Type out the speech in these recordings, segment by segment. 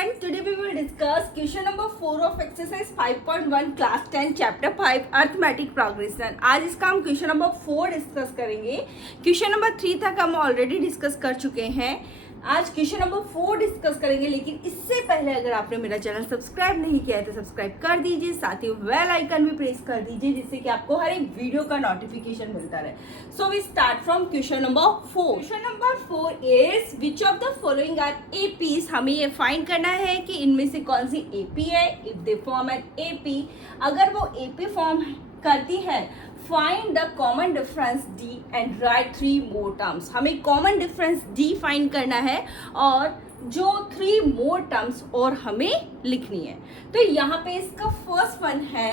everyone, today we will discuss question number 4 of exercise 5.1 class 10 chapter 5 arithmetic progression. आज इसका हम question number 4 discuss करेंगे. Question number 3 तक हम ऑलरेडी डिस्कस कर चुके हैं. आज क्वेश्चन नंबर 4 डिस्कस करेंगे, लेकिन इससे पहले अगर आपने मेरा चैनल सब्सक्राइब नहीं किया है तो सब्सक्राइब कर दीजिए, साथ ही बेल आइकन भी प्रेस कर दीजिए जिससे कि आपको हर एक वीडियो का नोटिफिकेशन मिलता रहे. So we start from question number 4. Question number 4 is which of the following are APs. हमें ये फाइंड करना है कि इनमें से कौन सी एपी है. If they form an AP, अगर वो एपी फॉर्म करती है, find the common difference D and write 3 more terms. हमें कॉमन डिफरेंस डी फाइंड करना है और जो 3 मोर टर्म्स और हमें लिखनी है. तो यहाँ पे इसका फर्स्ट वन है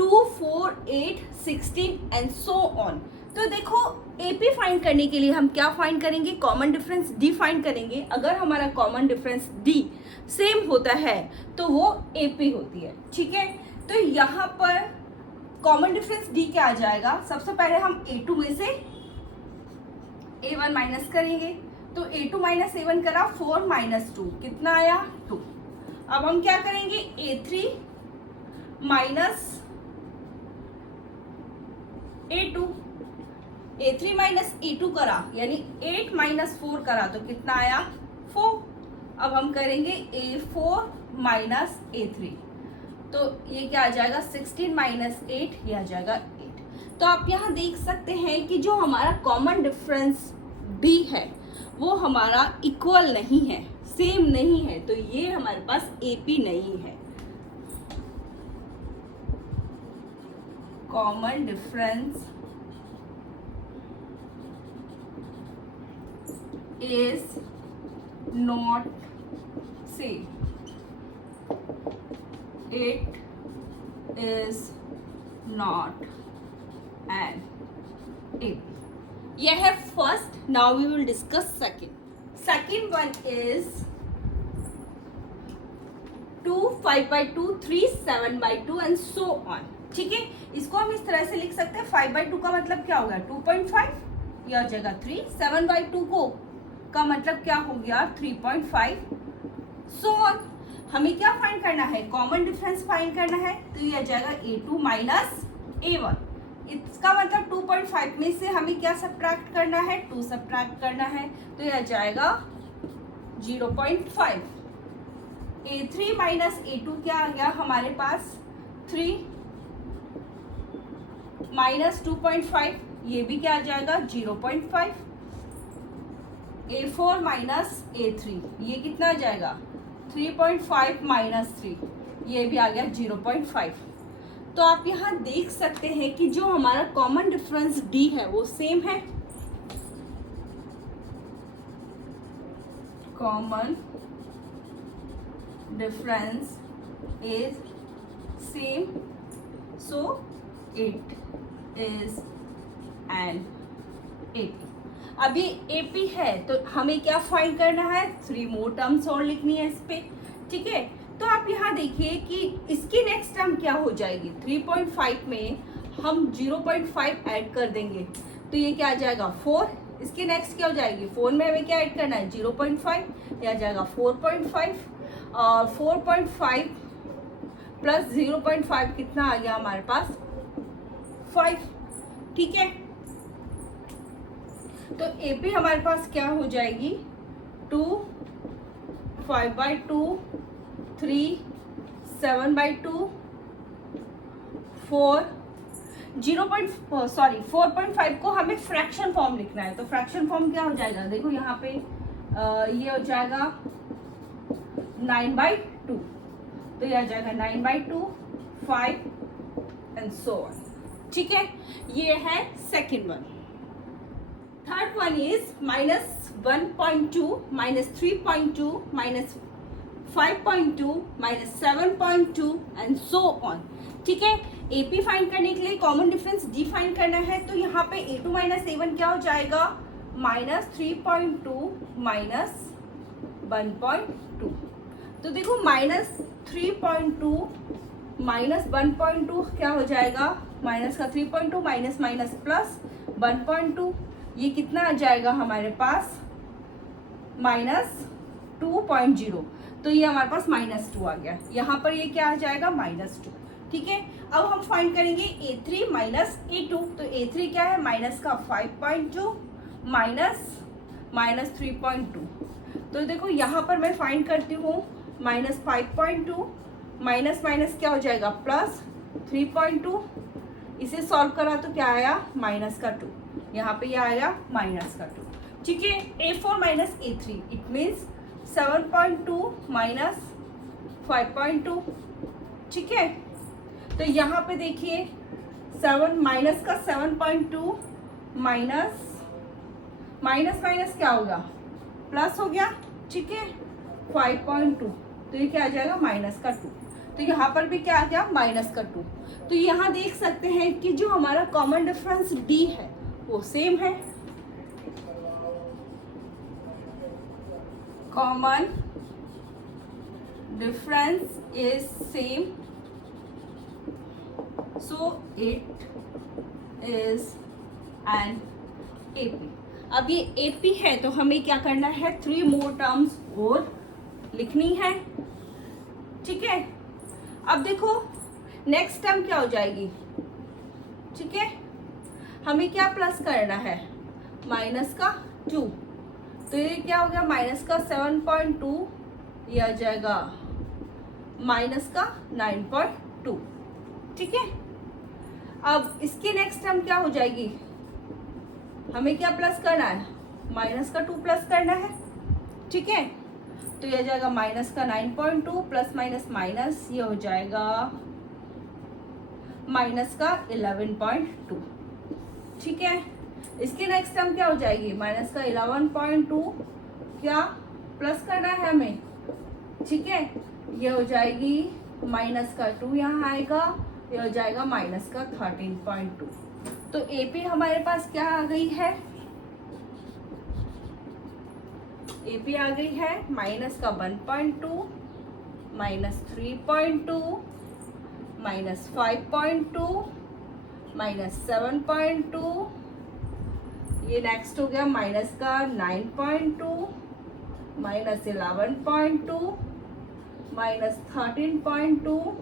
2, 4, 8, 16 एंड सो ऑन. तो देखो एपी फाइंड करने के लिए हम क्या फाइंड करेंगे, कॉमन डिफरेंस डी फाइंड करेंगे. अगर हमारा कॉमन डिफरेंस डी सेम होता है तो वो एपी होती है. ठीक है, तो यहाँ पर कॉमन डिफरेंस डी क्या आ जाएगा. सबसे पहले हम a2 में से a1 माइनस करेंगे. तो a2 माइनस a1 करा 4 माइनस 2 कितना आया 2. अब हम क्या करेंगे a3 minus a2. a3 minus a2 करा यानी 8 माइनस 4 करा तो कितना आया 4. अब हम करेंगे a4 माइनस a3, तो ये क्या आ जाएगा 16 माइनस 8, ये आ जाएगा 8. तो आप यहाँ देख सकते हैं कि जो हमारा कॉमन डिफरेंस डी है वो हमारा इक्वल नहीं है, सेम नहीं है, तो ये हमारे पास एपी नहीं है. Common difference is not same. It is not an AP. यह है first. Now we will discuss second. Second one is 2, 5/2, 3, 7/2 and so on. ठीक है, इसको हम इस तरह से लिख सकते हैं. 5/2 का मतलब क्या होगा 2.5, यह हो जाएगा 3. 7/2 का मतलब क्या हो गया 3.5. So on. हमें क्या फाइंड करना है, कॉमन डिफरेंस फाइंड करना है. तो ये आ जाएगा a2 माइनस a1. इसका मतलब 2.5 में से हमें क्या सब्ट्रैक्ट करना है 2 सब्ट्रैक्ट करना है. तो ये आ जाएगा 0.5. a3 माइनस a2 क्या आ गया हमारे पास 3 माइनस 2.5, ये भी क्या आ जाएगा 0.5. a4 माइनस a3, ये कितना आ जाएगा 3.5 माइनस 3, ये भी आ गया 0.5. तो आप यहाँ देख सकते हैं कि जो हमारा कॉमन डिफरेंस डी है वो सेम है. Common difference is same, so it is an AP. अभी एपी है तो हमें क्या फाइंड करना है 3 मोर टर्म्स और लिखनी है इस पे. ठीक है, तो आप यहाँ देखिए कि इसकी नेक्स्ट टर्म क्या हो जाएगी. 3.5 में हम 0.5 ऐड कर देंगे तो ये क्या आ जाएगा 4. इसकी नेक्स्ट क्या हो जाएगी 4 में हमें क्या ऐड करना है 0.5, ये आ जाएगा 4.5. और 4.5 प्लस 0.5 कितना आ गया हमारे पास 5. ठीक है, तो एपी हमारे पास क्या हो जाएगी 2, 5/2, 3, 7/2, 4. 4.5 को हमें फ्रैक्शन फॉर्म लिखना है. तो फ्रैक्शन फॉर्म क्या हो जाएगा, देखो यहाँ पे ये हो जाएगा 9/2, तो ये आ जाएगा 9/2, 5 एंड सो ऑन. ठीक है, ये है second one. Third one is -1.2, -3.2, -5.2, -7.2 and so on. ठीक है, एपी फाइंड करने के लिए कॉमन डिफरेंस डी फाइंड करना है. तो यहाँ पे a2 माइनस a1 क्या हो जाएगा -3.2 माइनस 1.2. तो देखो -3.2 माइनस 1.2 क्या हो जाएगा, माइनस का 3.2 माइनस माइनस प्लस 1.2, ये कितना आ जाएगा हमारे पास 2.0, तो ये हमारे पास -2 आ गया। यहाँ पर ये क्या आ जाएगा, -2। ठीक है, अब हम फाइंड करेंगे A3 माइनस A2। तो A3 क्या है, माइनस का 5.2 माइनस 3.2। तो देखो यहाँ पर मैं फाइंड करती हूँ, -5.2 माइनस माइनस क्या हो जाएगा, +3.2। इसे सॉल्व करा तो क्या आया, -2। यहाँ पे ये आया -2। ठीक है, A4 minus A3 it means 7.2 minus 5.2। ठीक है, तो यहाँ पे देखिए 7 माइनस का 7.2 माइनस माइनस क्या होगा, प्लस हो गया। ठीक है, 5.2, तो ये क्या आ जाएगा, -2। तो यहाँ पर भी क्या आ गया, -2। तो यहाँ देख सकते हैं कि जो हमारा कॉमन डिफरेंस D है वो सेम है। Common difference is same, so it is an AP। अब ये AP है तो हमें क्या करना है, 3 मोर टर्म्स और लिखनी है। ठीक है, अब देखो नेक्स्ट टर्म क्या हो जाएगी। ठीक है, हमें क्या प्लस करना है, -2। तो ये क्या हो गया, -7.2, ये आ जाएगा -9.2। ठीक है, अब इसकी नेक्स्ट टर्म क्या हो जाएगी, हमें क्या प्लस करना है, -2 प्लस करना है। ठीक है, तो ये आ जाएगा -9.2 प्लस माइनस ये हो जाएगा -11.2। ठीक है, इसकी नेक्स्ट टर्म क्या हो जाएगी, -11.2 क्या प्लस करना है हमें। ठीक है, ये हो जाएगी -2 यहाँ आएगा, ये हो जाएगा -13.2। तो AP हमारे पास क्या आ गई है, AP आ गई है -1.2 -3.2 -5.2 -7.2। ये नेक्स्ट हो गया -9.2 -11.2 -13.2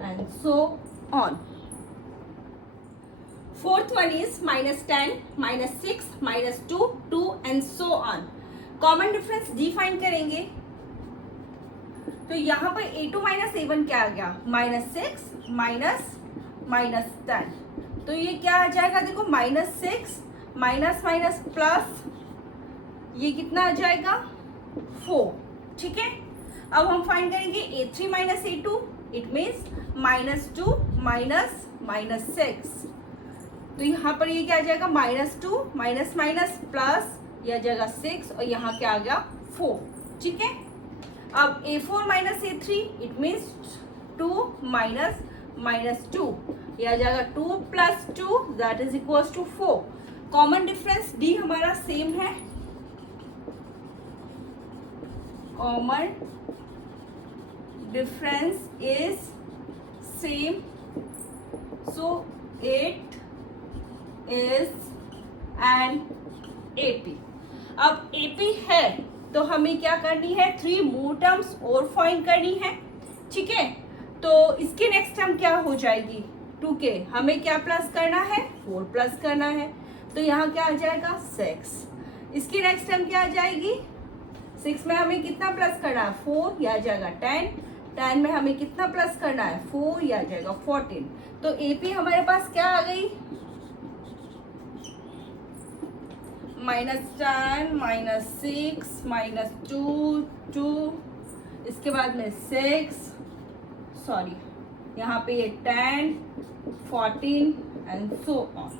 and so on. Fourth one is -10 -6 -2 2 and so on. Common difference define करेंगे तो यहाँ पर A2 माइनस A1 क्या आ गया, -6 -10। तो ये क्या आ जाएगा, देखो -6 माइनस माइनस प्लस, ये कितना आ जाएगा 4। ठीक है, अब हम फाइंड करेंगे A3 minus A2 it means -2 minus 6। तो यहाँ पर ये क्या आ जाएगा, -2 माइनस माइनस प्लस, ये आ जाएगा 6 और यहाँ क्या आ गया 4। ठीक है, अब A4 minus A3 it means 2 minus 2, ये आ जाएगा 2 plus 2 that is equal to 4। Common difference D हमारा सेम है, common difference is same, so it is an AP। अब AP है तो हमें क्या करनी है, 3 मोर टर्म्स और फाइंड करनी है। ठीक है, तो इसकी नेक्स्ट टर्म क्या हो जाएगी, 2k, हमें क्या प्लस करना है, 4 प्लस करना है। तो यहाँ क्या आ जाएगा 6। इसकी नेक्स्ट टर्म क्या आ जाएगी, 6 में हमें कितना प्लस करना है, 4, यह आ जाएगा 10। 10 में हमें कितना प्लस करना है, 4, यह आ जाएगा 14। तो AP हमारे पास क्या आ गई, -10 -6 -2 2, इसके बाद में 6, सॉरी यहाँ पे ये 10 14 and so on.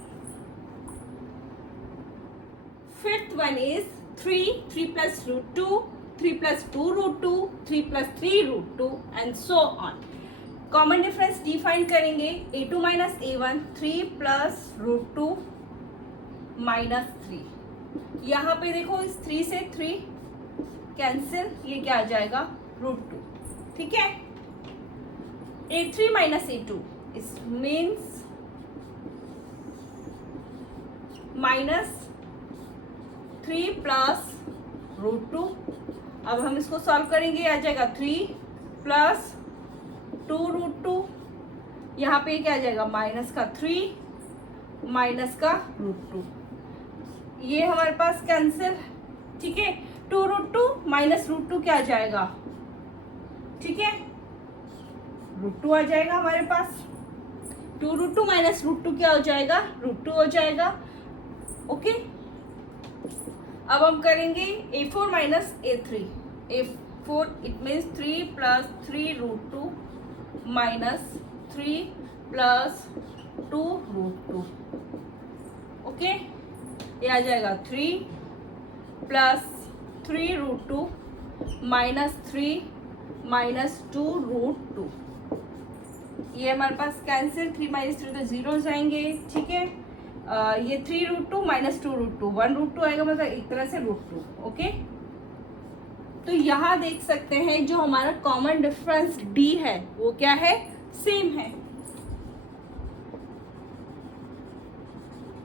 Fifth one is 3 plus √2 3 plus 2 √2 3 plus 3 √2 and so on. Common difference define करेंगे, A2 माइनस A1 3 प्लस √2 -3। यहाँ पे देखो इस 3 से 3 कैंसिल, ये क्या आ जाएगा √2। ठीक है, A3 माइनस A2 इस मीन्स -3 प्लस √2 अब हम इसको सॉल्व करेंगे, आ जाएगा 3 प्लस 2√2, यहाँ पे क्या आ जाएगा माइनस का 3 माइनस का √2, ये हमारे पास कैंसिल, ठीक है। 2√2 माइनस √2 क्या आ जाएगा, ठीक है, √2 आ जाएगा हमारे पास। 2√2 माइनस √2 क्या हो जाएगा, √2 हो जाएगा, ओके। अब हम करेंगे A4 minus A3, A4 it means 3 plus 3√2 minus 3 plus 2√2, okay. ये आ जाएगा 3 प्लस 3√2 माइनस 3 माइनस 2√2, ये हमारे पास कैंसिल, 3 माइनस 3 तो 0 जाएंगे, ठीक है। ये 3√2 माइनस 2√2, 1√2 आएगा, मतलब एक तरह से √2, ओके। तो यहाँ देख सकते हैं जो हमारा कॉमन डिफरेंस D है वो क्या है, सेम है।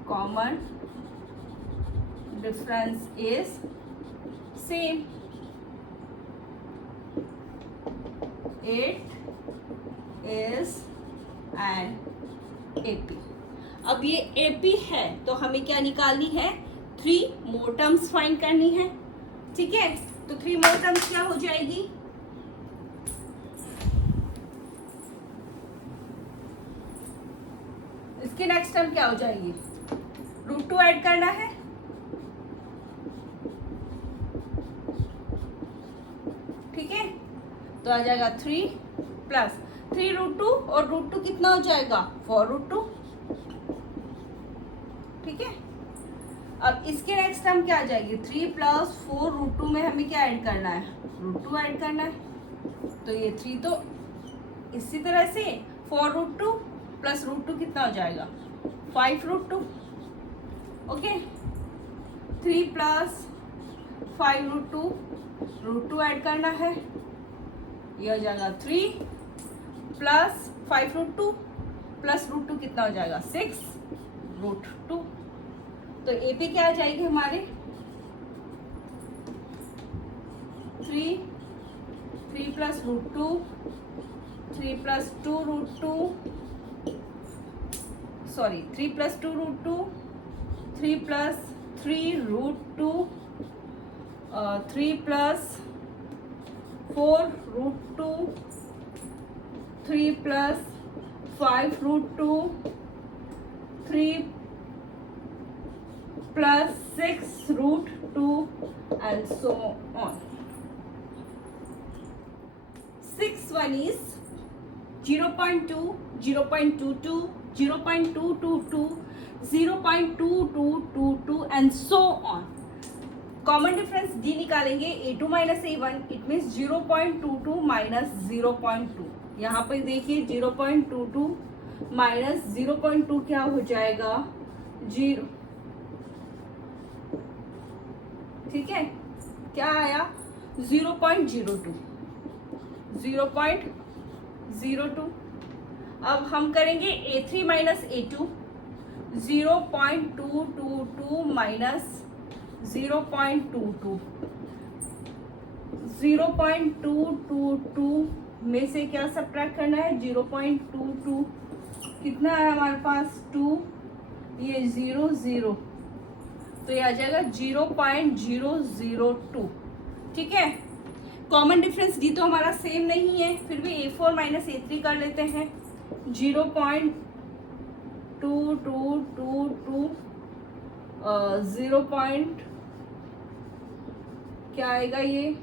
Common difference is same, 8 is an AP। अब ये AP है तो हमें क्या निकालनी है, 3 मोर टर्म्स फाइंड करनी है, ठीक है। तो 3 मोर टर्म्स क्या हो जाएगी, इसकी नेक्स्ट टर्म क्या हो जाएगी, √2 ऐड करना है, ठीक है। तो आ जाएगा 3 प्लस 3√2 और √2 कितना हो जाएगा, 4√2, ठीक है। अब इसके नेक्स्ट टर्म क्या आ जाएगी, 3 प्लस 4√2 में हमें क्या ऐड करना है, √2 ऐड करना है। तो ये 3 तो इसी तरह से 4√2 प्लस √2 कितना हो जाएगा, 5√2, ओके। 3 प्लस 5√2, √2 ऐड करना है, ये हो जाएगा 3 प्लस 5√2 प्लस √2 कितना हो जाएगा, 6√2। तो ए पे क्या आ जाएगी हमारे, 3 plus √2, 3 plus 2√2, sorry 3 plus 2√2, 3 plus 3√2, 3 plus 4√2, 3 plus 5√2, 3 plus 6√2 and so on. 6 is 0.2, 0.22, 0.222, 0.2222 and so on. Common difference D निकालेंगे, A2 minus A1, it means 0.22 minus 0.2। यहाँ पर देखिए 0.22 माइनस 0.2 क्या हो जाएगा, 0, ठीक है। क्या आया, 0.02, 0.02। अब हम करेंगे A3 माइनस A2, 0.222 माइनस 0.22, 0.222 में से क्या सब्ट्रैक्ट करना है, 0.22 कितना है हमारे पास, 2, ये 0 0, तो ये आ जाएगा 0.002, ठीक है। कॉमन डिफरेंस D तो हमारा सेम नहीं है, फिर भी A4 माइनस A3 कर लेते हैं, 0.2222, 0. क्या आएगा ये,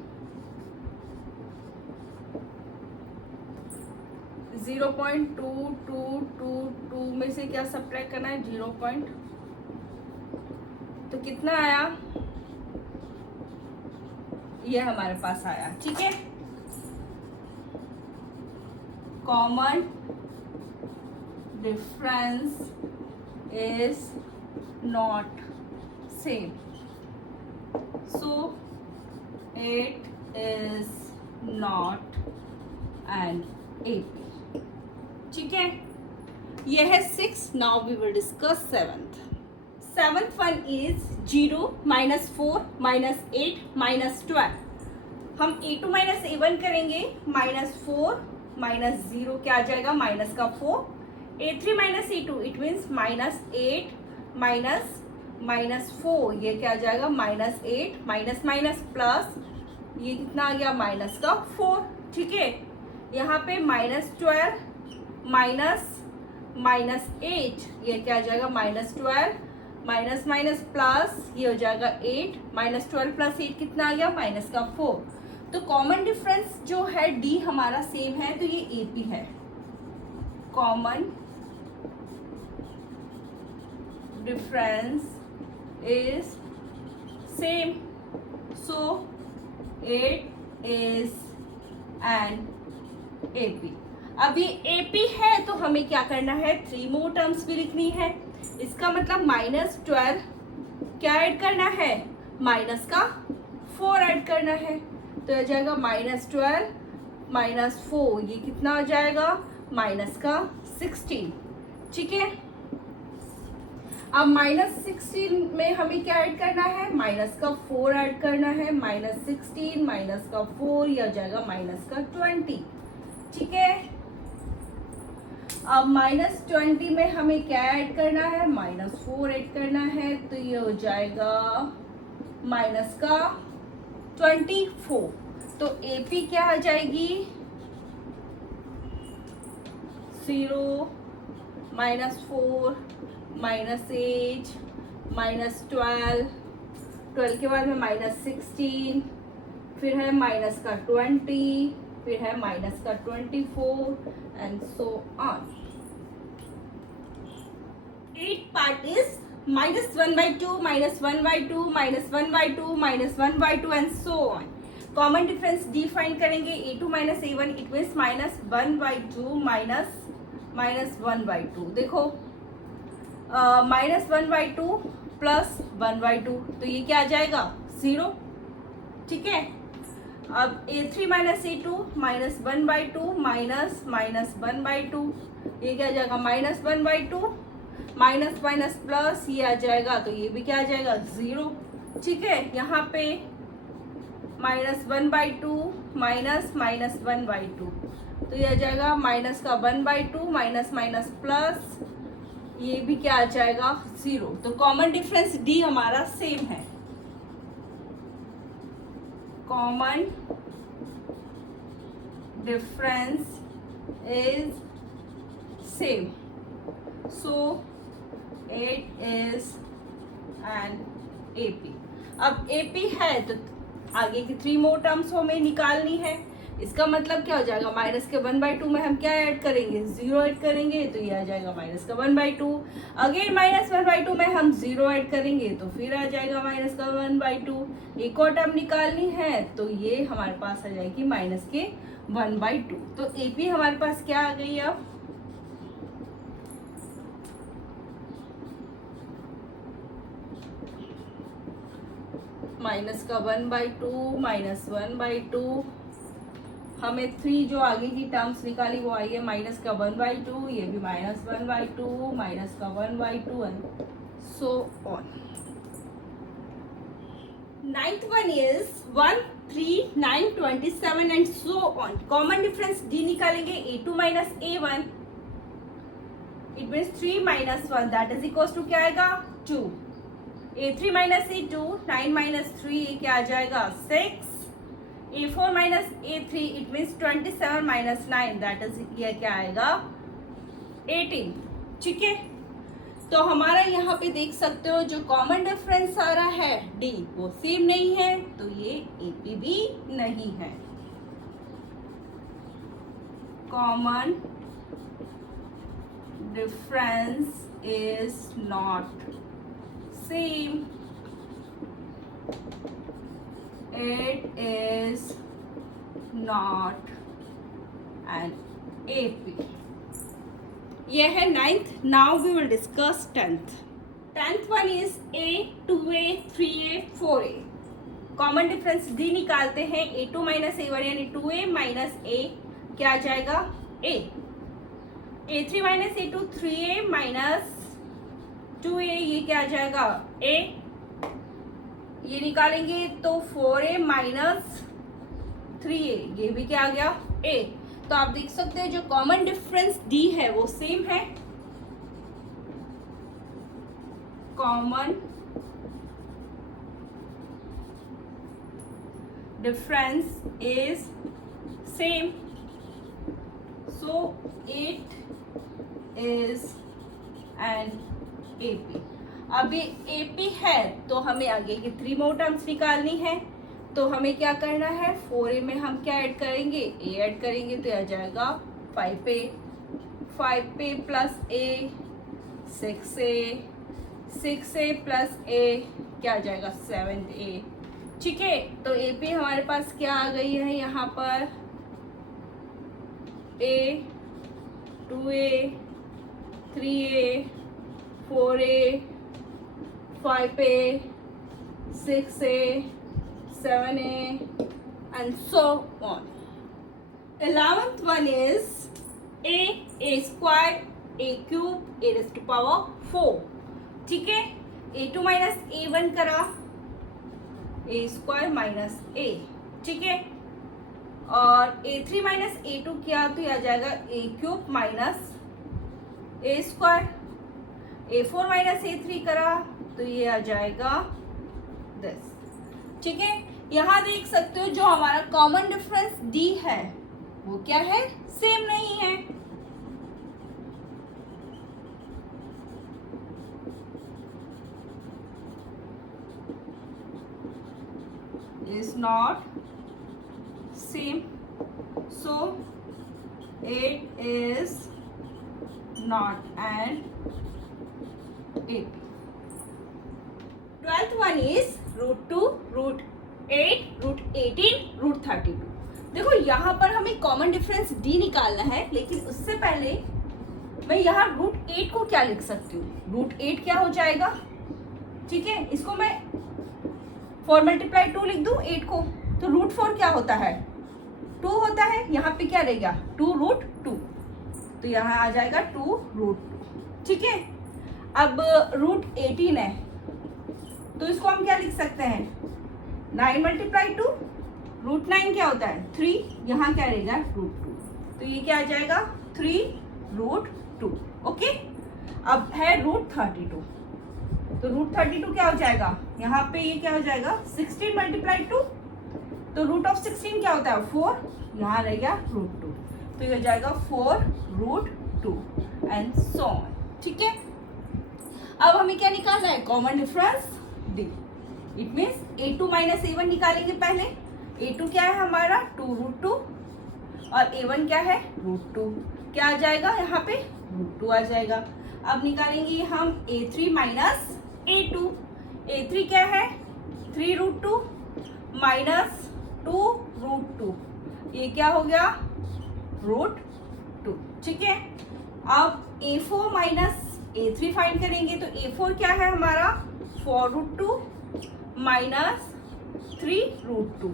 0.2222 में से क्या सब्ट्रैक्ट करना है, 0. तो कितना आया, ये हमारे पास आया, ठीक है। Common difference is not same, so it is not an AP, ठीक है। यह है 6। Now we will discuss 7th। 7th one is 0 minus 4 minus 8 minus 12. हम A2 माइनस A1 करेंगे, -4 -0 क्या आ जाएगा, माइनस का 4। A3 minus A2 it means -8 -4, ये क्या आ जाएगा, -8 माइनस माइनस प्लस, ये कितना आ गया, माइनस का 4। ठीक है, यहाँ पे -12 -8, ये क्या आ जाएगा, -12 माइनस माइनस प्लस, ये हो जाएगा 8 -12 प्लस 8 कितना आ गया, माइनस का 4। तो कॉमन डिफरेंस जो है डी हमारा सेम है, तो ये एपी है। Common difference is same, so it is an AP. अब ये एपी है तो हमें क्या करना है, 3 मोर टर्म्स भी लिखनी है। इसका मतलब -12 क्या ऐड करना है, माइनस का 4 ऐड करना है, तो आ जाएगा -12 -4, ये कितना हो जाएगा, माइनस का 16। ठीक है, अब -16 में हमें क्या ऐड करना है, माइनस का 4 ऐड करना है, -16 माइनस का 4, ये हो जाएगा माइनस का 20। ठीक है, अब -20 में हमें क्या ऐड करना है, -4 ऐड करना है, तो ये हो जाएगा माइनस का 24। तो एपी क्या आ जाएगी, 0 -4 -8 -12, 12 के बाद में -16, फिर है माइनस का 20, फिर है माइनस का 24 and so on. 8 part is -1/2 -1/2 -1/2 -1/2 and so on. Common difference define करेंगे, A2 minus A1 it means -1/2 -1/2। देखो -1/2 प्लस 1/2, तो ये क्या आ जाएगा, 0। ठीक है, अब A3 माइनस A2 -1/2 -1/2, ये क्या आ जाएगा, -1/2 माइनस माइनस प्लस, ये आ जाएगा, तो ये भी क्या आ जाएगा, 0। ठीक है, यहाँ पे -1/2 -1/2, तो ये आ जाएगा माइनस का 1/2 माइनस माइनस प्लस, ये भी क्या आ जाएगा, 0। तो कॉमन डिफरेंस डी हमारा सेम है। Common difference is same, so it is an AP. अब एपी है तो आगे की 3 मोर टर्म्स हमें निकालनी है। इसका मतलब क्या हो जाएगा, माइनस के 1/2 में हम क्या ऐड करेंगे, 0 ऐड करेंगे, तो ये आ जाएगा माइनस का 1/2। अगेन -1/2 में हम 0 ऐड करेंगे, तो फिर आ जाएगा माइनस का 1/2। एक और टर्म निकालनी है, तो ये हमारे पास आ जाएगी माइनस के 1/2। तो एपी हमारे पास क्या आ गई, अब माइनस का 1/2 -1/2, हमें 3 जो आगे की टर्म्स निकाली वो आई है माइनस का 1/2, ये भी -1/2 माइनस का 1/2 and so on. 9th one is 1 3 9 27 and so on. Common difference D निकालेंगे, A2 minus A1 it means 3 - 1 that is equal to क्या आएगा, 2। A3 माइनस A2 9 माइनस 3 क्या आ जाएगा, 6। A4 minus A3 it means 27 minus 9 that is ये क्या आएगा, 18। ठीक है, तो हमारा यहाँ पे देख सकते हो जो कॉमन डिफरेंस आ रहा है डी वो सेम नहीं है, तो ये एपी भी नहीं है। Common difference is not same, it is not an AP। ये है 9th। Now we will discuss 10th। 10th one is A 2A 3A 4A। कॉमन डिफरेंस डी निकालते हैं, A2 माइनस A1 यानी 2A माइनस A क्या आ जाएगा, A। A3 minus A2 3A minus 2A ये क्या आ जाएगा, A। ये निकालेंगे तो 4A माइनस 3a, ये भी क्या आ गया a। तो आप देख सकते हो जो कॉमन डिफरेंस d है वो सेम है, common difference is same, so it is an AP। अब ये AP है तो हमें आगे की 3 मोर टर्म्स निकालनी है। तो हमें क्या करना है, 4a में हम क्या ऐड करेंगे, a ऐड करेंगे तो आ जाएगा 5a, 5a plus a 6a, 6a plus a क्या आ जाएगा 7a। ठीक है, तो AP हमारे पास क्या आ गई है यहाँ पर, a, 2a, 3a, 4a, 5a, 6a, 7a and so on। 11th one is a square, a cube, a raised to power 4। ठीक है, a2 माइनस a1 करा, a स्क्वायर माइनस a। ठीक है, और a3 माइनस a2 किया तो आ जाएगा a cube minus a square, a4 minus a3 करा तो ये आ जाएगा 10। ठीक है, यहाँ देख सकते हो जो हमारा कॉमन डिफरेंस d है वो क्या है, सेम नहीं है। Is not same, so it is not an AP। 12th one is √2, √8, √18, √32। देखो यहाँ पर हमें कॉमन डिफरेंस d निकालना है, लेकिन उससे पहले मैं यहाँ √8 को क्या लिख सकती हूँ, √8 क्या हो जाएगा। ठीक है, इसको मैं 4 मल्टीप्लाई 2 लिख दूँ 8 को, तो √4 क्या होता है 2 होता है, यहाँ पे क्या रहेगा 2√2, तो यहाँ आ जाएगा 2√2। ठीक है, अब √18 है तो इसको हम क्या लिख सकते हैं 9 मल्टीप्लाई 2, √9 क्या होता है 3, यहाँ क्या रहेगा √2, तो ये क्या आ जाएगा 3√2। ओके, अब है √32, तो √32 क्या हो जाएगा, यहाँ पे ये क्या हो जाएगा 16 मल्टीप्लाई 2, तो √16 क्या होता है 4, यहाँ रहेगा √2, तो ये हो जाएगा 4√2 एंड सो ऑन। ठीक है, अब हमें क्या निकालना है, common difference d। It means a2 minus a1 निकालेंगे पहले। a2 क्या है हमारा 2√2 और a1 क्या है √2, क्या आ जाएगा यहाँ पे √2 आ जाएगा। अब निकालेंगे हम a3 माइनस a2, a3 क्या है 3√2 माइनस 2√2, ये क्या हो गया √2। ठीक है, अब a4 माइनस a3 फाइंड करेंगे, तो a4 क्या है हमारा 4√2 माइनस 3√2,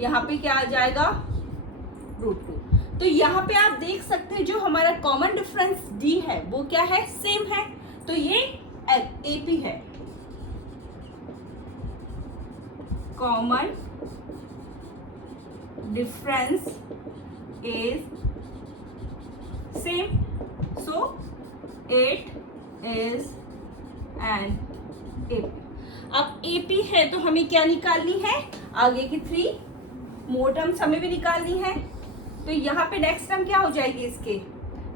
यहाँ पे क्या आ जाएगा √2। तो यहाँ पे आप देख सकते हैं जो हमारा कॉमन डिफरेंस d है वो क्या है, सेम है, तो ये AP है। Common difference is same, so it is an AP। अब AP है तो हमें क्या निकालनी है, आगे की 3 मोर टर्म्स हमें भी निकालनी है। तो यहाँ पे नेक्स्ट टर्म क्या हो जाएगी इसके,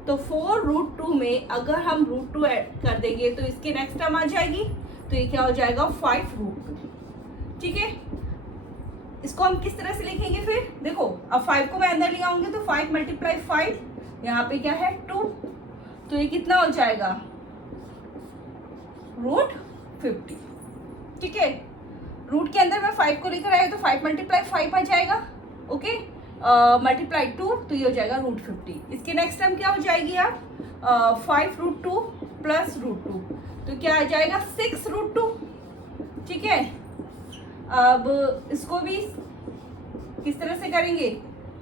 तो 4√2 में अगर हम √2 ऐड कर देंगे तो इसके नेक्स्ट टर्म आ जाएगी, तो ये क्या हो जाएगा 5√2। ठीक है, इसको हम किस तरह से लिखेंगे फिर, देखो अब 5 को मैं अंदर ले आऊंगी तो 5 मल्टीप्लाई 5, यहाँ पे क्या है 2, तो ये कितना हो जाएगा √50। ठीक है, रूट के अंदर मैं 5 को लेकर आया तो 5 मल्टीप्लाई 5 आ जाएगा। ओके, मल्टीप्लाई 2 तो ये हो जाएगा √50। इसके नेक्स्ट टाइम क्या हो जाएगी आप 5√2 प्लस √2, तो क्या आ जाएगा 6√2। ठीक है, अब इसको भी किस तरह से करेंगे,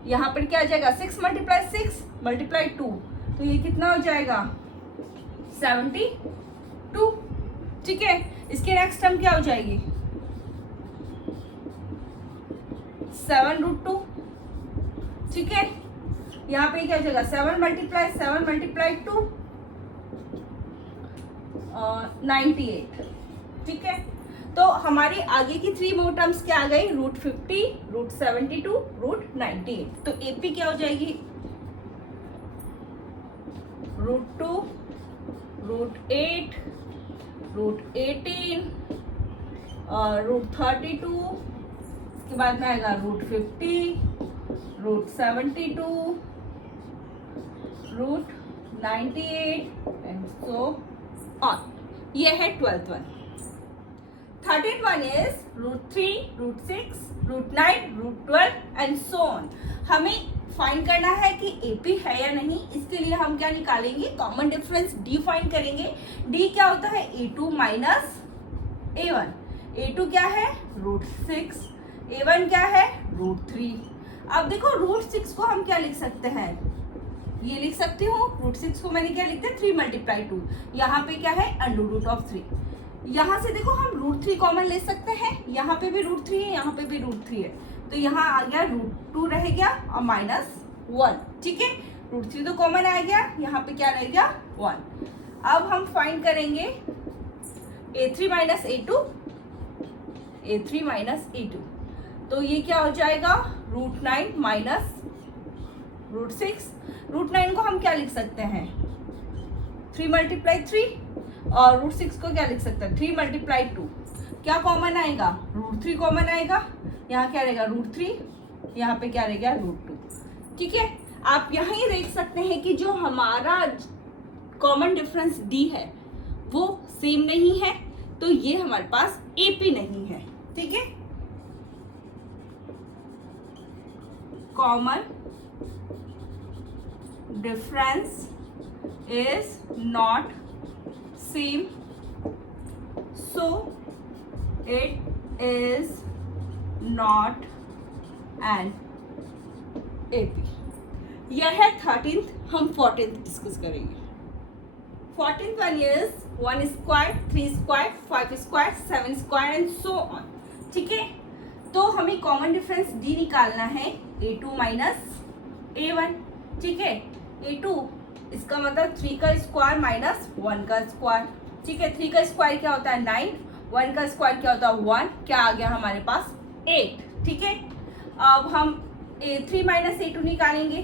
यहाँ पर क्या आ जाएगा 6 मल्टीप्लाई 6 मल्टीप्लाई 2, तो ये कितना हो जाएगा 72। ठीक है, इसके नेक्स्ट टर्म क्या हो जाएगी 7√2 ठीक है, यहाँ पे क्या हो जाएगा 7 मल्टीप्लाई 2 98। ठीक है, तो हमारी आगे की 3 मोर टर्म्स क्या आ गई, √50, √72, √98। तो एपी क्या हो जाएगी, √2, √8, √18 और √32, इसके बाद में आएगा √50, √72, √98 एंड सो ऑन। ये है 12th one. 13th one is √3, √6, √9, √12 and so on. हमें फाइंड करना है कि एपी है या नहीं। इसके लिए हम क्या निकालेंगे, कॉमन डिफरेंस डी फाइंड करेंगे। डी क्या होता है, a2 माइनस a1। a2 क्या है, √6, a1 क्या है, √3। अब देखो √6 को हम क्या लिख सकते हैं, ये लिख सकती हूँ, √6 को मैंने क्या लिखते हैं 3 मल्टीप्लाई 2। यहाँ पे क्या है, √3। यहाँ से देखो हम √3 कॉमन ले सकते हैं, यहाँ पे भी √3 है, यहाँ पे भी √3 है, तो यहाँ आ गया √2 रह गया और -1। ठीक है, √3 तो कॉमन आ गया, यहाँ पे क्या रह गया 1। अब हम फाइंड करेंगे a3 minus a2, a3 minus a2, तो ये क्या हो जाएगा, √9 माइनस √6। √9 को हम क्या लिख सकते हैं, 3 मल्टीप्लाई 3 और √6 को क्या लिख सकते हैं, 3 मल्टीप्लाई 2। क्या कॉमन आएगा, √3 कॉमन आएगा, यहाँ क्या रहेगा √3, यहाँ पे क्या रहेगा √2। ठीक है, आप यहाँ ही देख सकते हैं कि जो हमारा कॉमन डिफरेंस डी है वो सेम नहीं है, तो ये हमारे पास एपी नहीं है। ठीक है, common difference is not same, so it is not an AP। यह है 13th। हम 14th डिस्कस करेंगे। 14th one is 1 square, 3 square, 5 square, 7 square and so on. ठीक है, तो हमें कॉमन डिफरेंस डी निकालना है, a2 माइनस a1। ठीक है, a2 इसका मतलब 3 का स्क्वायर माइनस 1 का स्क्वायर। ठीक है, 3 का स्क्वायर क्या होता है 9, 1 का स्क्वायर क्या होता है 1, क्या आ गया हमारे पास 8। ठीक है, अब हम a3 माइनस a2 निकालेंगे,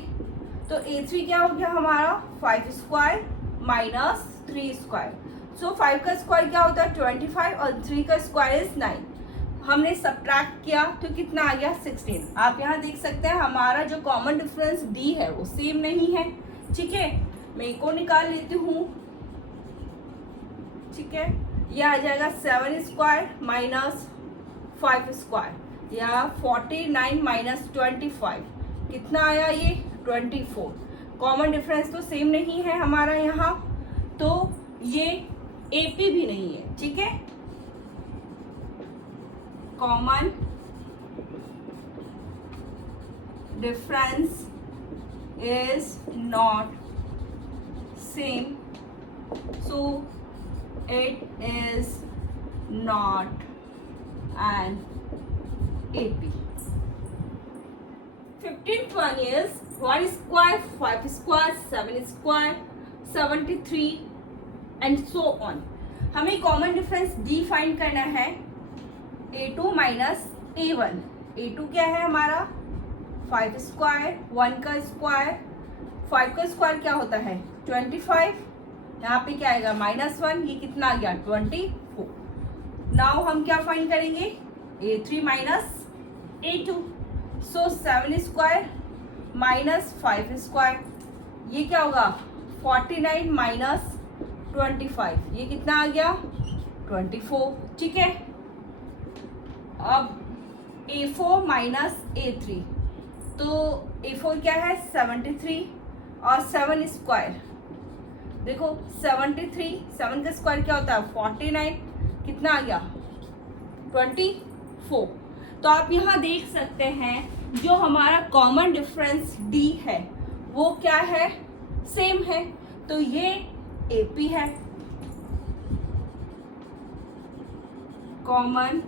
तो a3 क्या हो गया हमारा 5 स्क्वायर माइनस 3 स्क्वायर। सो 5 का स्क्वायर क्या होता है 25 और 3 का स्क्वायर इज 9। हमने सब्ट्रैक्ट किया तो कितना आ गया 16। आप यहाँ देख सकते हैं हमारा जो कॉमन डिफरेंस डी है वो सेम नहीं है। ठीक है, मैं इको निकाल लेती हूँ। ठीक है, यह आ जाएगा 7 स्क्वायर माइनस 5 स्क्वायर या 49 माइनस 25, कितना आया ये 24। कॉमन डिफरेंस तो सेम नहीं है हमारा यहाँ, तो ये एपी भी नहीं है। ठीक है, common difference is not same, so it is not an AP। 15th one is 1 square, 5 square, 7 square, 73 and so on। हमें कॉमन डिफरेंस डी फाइंड करना है, a2 माइनस a1। a2 क्या है हमारा 5 स्क्वायर, 1 का स्क्वायर, 5 का स्क्वायर क्या होता है 25, यहाँ पे क्या आएगा -1, ये कितना आ गया 24। नाउ हम क्या फाइंड करेंगे, a3 माइनस a2, सो 7 स्क्वायर माइनस 5 स्क्वायर, ये क्या होगा 49 माइनस 25, ये कितना आ गया 24। ठीक है, अब a4 माइनस a3, तो a4 क्या है 73 और 7 स्क्वायर, देखो 73, 7 का स्क्वायर क्या होता है 49, कितना आ गया 24। तो आप यहाँ देख सकते हैं जो हमारा कॉमन डिफरेंस d है वो क्या है सेम है, तो ये AP है। कॉमन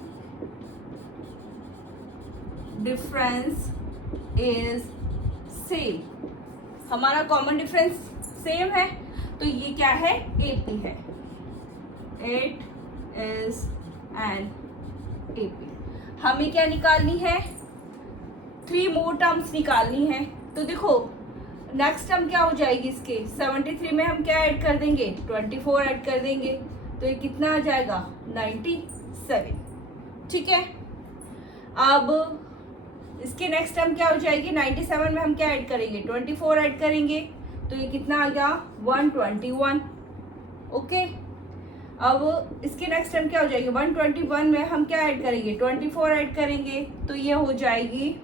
डिफरेंस इज सेम, हमारा कॉमन डिफरेंस सेम है, तो ये क्या है, AP है. It is an AP. हमें क्या निकालनी है, 3 मोर टर्म्स निकालनी है. तो देखो नेक्स्ट टर्म क्या हो जाएगी इसके, 73 में हम क्या ऐड कर देंगे, 24 ऐड कर देंगे, तो ये कितना आ जाएगा, 97. ठीक है. अब इसके नेक्स्ट टर्म क्या हो जाएगी, 97 में हम क्या ऐड करेंगे, 24 ऐड करेंगे, तो ये कितना आ गया, 121. ओके. अब इसके नेक्स्ट टर्म क्या हो जाएगी, 121 में हम क्या ऐड करेंगे, 24 ऐड करेंगे, तो ये हो जाएगी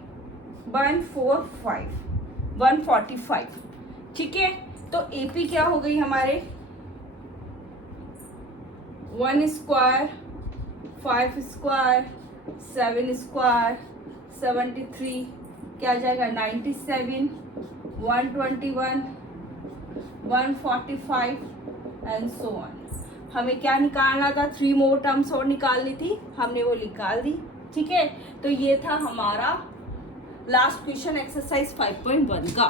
145. ठीक है. तो AP क्या हो गई हमारे, 1 स्क्वायर, 5 स्क्वायर, 7 स्क्वायर, 73, क्या आ जाएगा, 97, 121, 145 एंड सो ऑन. हमें क्या निकालना था, 3 मोर टर्म्स और निकालनी थी, हमने वो निकाल दी. ठीक है. तो ये था हमारा लास्ट क्वेश्चन एक्सरसाइज 5.1 का.